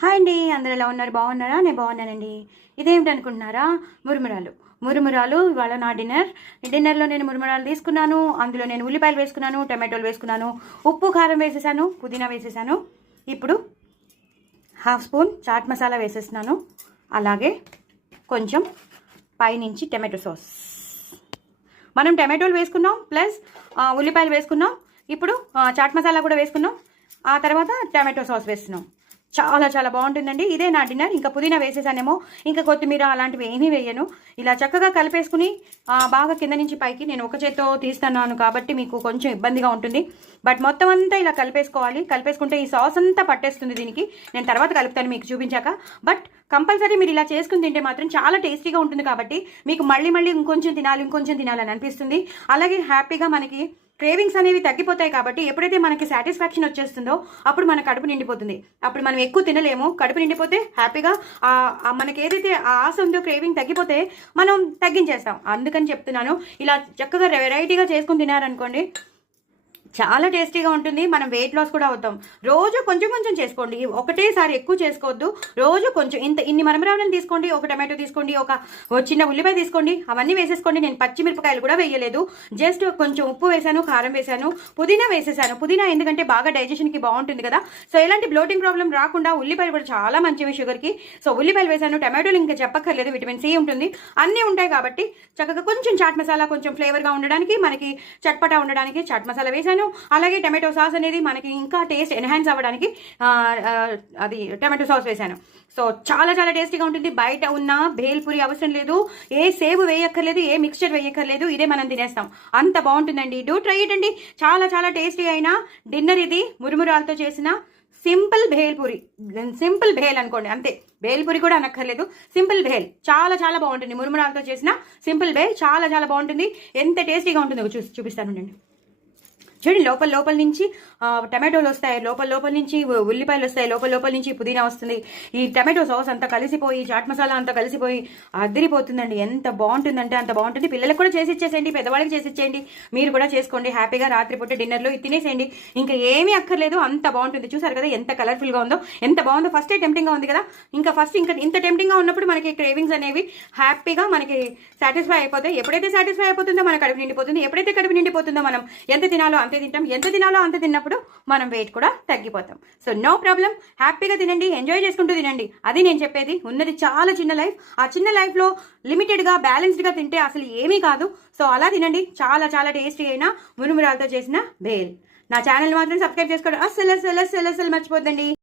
Hi అండి, అందరూ ఎలా ఉన్నారు? బాగున్నారా? నేను బాగున్నానండి. ఇదేమిటి అనుకుంటున్నారా? మురుమురాలు ఇవాళ నా డిన్నర్లో నేను మురుమురాలు తీసుకున్నాను. అందులో నేను ఉల్లిపాయలు వేసుకున్నాను, టమాటోలు వేసుకున్నాను, ఉప్పు కారం వేసేసాను, పుదీనా వేసేసాను. ఇప్పుడు హాఫ్ స్పూన్ చాట్ మసాలా వేసేస్తున్నాను. అలాగే కొంచెం పైనుంచి టమాటో సాస్. మనం టమాటోలు వేసుకున్నాం, ప్లస్ ఉల్లిపాయలు వేసుకున్నాం. ఇప్పుడు చాట్ మసాలా కూడా వేసుకున్నాం. ఆ తర్వాత టమాటో సాస్ వేస్తున్నాం. చాలా చాలా బాగుంటుందండి. ఇదే నా డిన్నర్. ఇంకా పుదీనా వేసేసానేమో, ఇంకా కొత్తిమీర అలాంటివి ఏమీ వేయను. ఇలా చక్కగా కలిపేసుకుని బాగా కింద నుంచి పైకి నేను ఒక చేత్తో తీస్తున్నాను కాబట్టి మీకు కొంచెం ఇబ్బందిగా ఉంటుంది. బట్ మొత్తం అంతా ఇలా కలిపేసుకోవాలి. కలిపేసుకుంటే ఈ సాస్ అంతా పట్టేస్తుంది దీనికి. నేను తర్వాత కలుపుతాను మీకు చూపించాక. బట్ కంపల్సరీ మీరు ఇలా చేసుకుని తింటే మాత్రం చాలా టేస్టీగా ఉంటుంది. కాబట్టి మీకు మళ్ళీ మళ్ళీ ఇంకొంచెం తినాలని అనిపిస్తుంది. అలాగే హ్యాపీగా మనకి క్రేవింగ్స్ అనేవి తగ్గిపోతాయి. కాబట్టి ఎప్పుడైతే మనకి సాటిస్ఫాక్షన్ వచ్చేస్తుందో అప్పుడు మన కడుపు నిండిపోతుంది. అప్పుడు మనం ఎక్కువ తినలేము. కడుపు నిండిపోతే హ్యాపీగా మనకి ఏదైతే ఆశ ఉందో, క్రేవింగ్ తగ్గిపోతే మనం తగ్గించేస్తాం. అందుకని చెప్తున్నాను, ఇలా చక్కగా వెరైటీగా చేసుకుని తినారనుకోండి, చాలా టేస్టీగా ఉంటుంది. మనం వెయిట్ లాస్ కూడా అవుతాం. రోజు కొంచెం కొంచెం చేసుకోండి, ఒకటేసారి ఎక్కువ చేసుకోవద్దు. రోజు కొంచెం ఇన్ని మరమరాలను తీసుకోండి, ఒక టమాటో తీసుకోండి, ఒక చిన్న ఉల్లిపాయ తీసుకోండి, అవన్నీ వేసేసుకోండి. నేను పచ్చిమిరపకాయలు కూడా వేయలేదు, జస్ట్ కొంచెం ఉప్పు వేసాను, కారం వేసాను, పుదీనా వేసేసాను. పుదీనా ఎందుకంటే బాగా డైజెషన్కి బాగుంటుంది కదా. సో ఎలాంటి బ్లోటింగ్ ప్రాబ్లం రాకుండా ఉల్లిపాయలు కూడా చాలా మంచివి షుగర్కి. సో ఉల్లిపాయలు వేసాను. టమాటోలు ఇంకా చెప్పక్కర్లేదు, విటమిన్ సి ఉంటుంది, అన్నీ ఉంటాయి. కాబట్టి చక్కగా కొంచెం చాట్ మసాలా కొంచెం ఫ్లేవర్గా ఉండడానికి, మనకి చట్పటా ఉండడానికి చాట్ మసాలా వేసాను. అలాగే టమాటో సాస్ అనేది మనకి ఇంకా టేస్ట్ ఎన్హాన్స్ అవ్వడానికి అది టమాటో సాస్ వేసాను. సో చాలా చాలా టేస్టీగా ఉంటుంది. బయట ఉన్న భేల్పూరి అవసరం లేదు, ఏ సేవ్ వేయక్కర్లేదు, ఏ మిక్స్చర్ వేయక్కర్లేదు. ఇదే మనం తినేస్తాం. అంత బాగుంటుందండి. డూ ట్రై ఇట్ అండి. చాలా చాలా టేస్టీ అయిన డిన్నర్ ఇది. మురుమురాలతో చేసిన సింపుల్ భేల్పూరి. సింపుల్ భేల్ అనుకోండి, అంతే. భేల్పూరి కూడా అనక్కర్లేదు, సింపుల్ భేల్ చాలా చాలా బాగుంటుంది. మురుమురాలతో చేసిన సింపుల్ భేల్ చాలా చాలా బాగుంటుంది. ఎంత టేస్టీగా ఉంటుందో చూపిస్తాను. చూడండి, లోపల నుంచి టమాటోలు వస్తాయి, లోపల నుంచి ఉల్లిపాయలు వస్తాయి, లోపల నుంచి పుదీనా వస్తుంది. ఈ టమాటో సాస్ అంతా కలిసిపోయి, చాట్ మసాలా అంతా కలిసిపోయి అదిరిపోతుందండి. ఎంత బాగుంటుందంటే అంత బాగుంటుంది. పిల్లలకు కూడా చేసి ఇచ్చేసేయండి, పెద్దవాళ్ళకి చేసి ఇచ్చేయండి. మీరు కూడా చేసుకోండి హ్యాపీగా. రాత్రిపూట డిన్నర్లో ఇది తినేసేయండి, ఇంకా ఏమీ అక్కర్లేదు. అంత బాగుంటుంది. చూసారు కదా ఎంత కలర్ఫుల్గా ఉందో, ఎంత బాగుందో. ఫస్టే టెంప్టింగ్గా ఉంది కదా. ఇంకా ఇంత టెంప్టింగ్గా ఉన్నప్పుడు మనకి క్రేవింగ్స్ అనేవి హ్యాపీగా మనకి సాటిస్ఫై అయిపోతాయి. ఎప్పుడైతే సాటిస్ఫై అయిపోతుందో మన కడుపు నిండిపోతుంది. ఎప్పుడైతే కడుపు నిండిపోతుందో మనం ఎంత తినాలో అంతే తింటాం. ఎంత తినాలో అంత తిన్నప్పుడు మనం వెయిట్ కూడా తగ్గిపోతాం. సో నో ప్రాబ్లం, హ్యాపీగా తినండి, ఎంజాయ్ చేసుకుంటూ తినండి. అది నేను చెప్పేది. ఉన్నది చాలా చిన్న లైఫ్. ఆ చిన్న లైఫ్లో లిమిటెడ్గా బ్యాలెన్స్డ్గా తింటే అసలు ఏమీ కాదు. సో అలా తినండి. చాలా చాలా టేస్టీ అయిన మురుమురాలతో చేసిన భేల్. నా ఛానల్ మాత్రం సబ్స్క్రైబ్ చేసుకోవడం అస్సలు మర్చిపోద్దండి.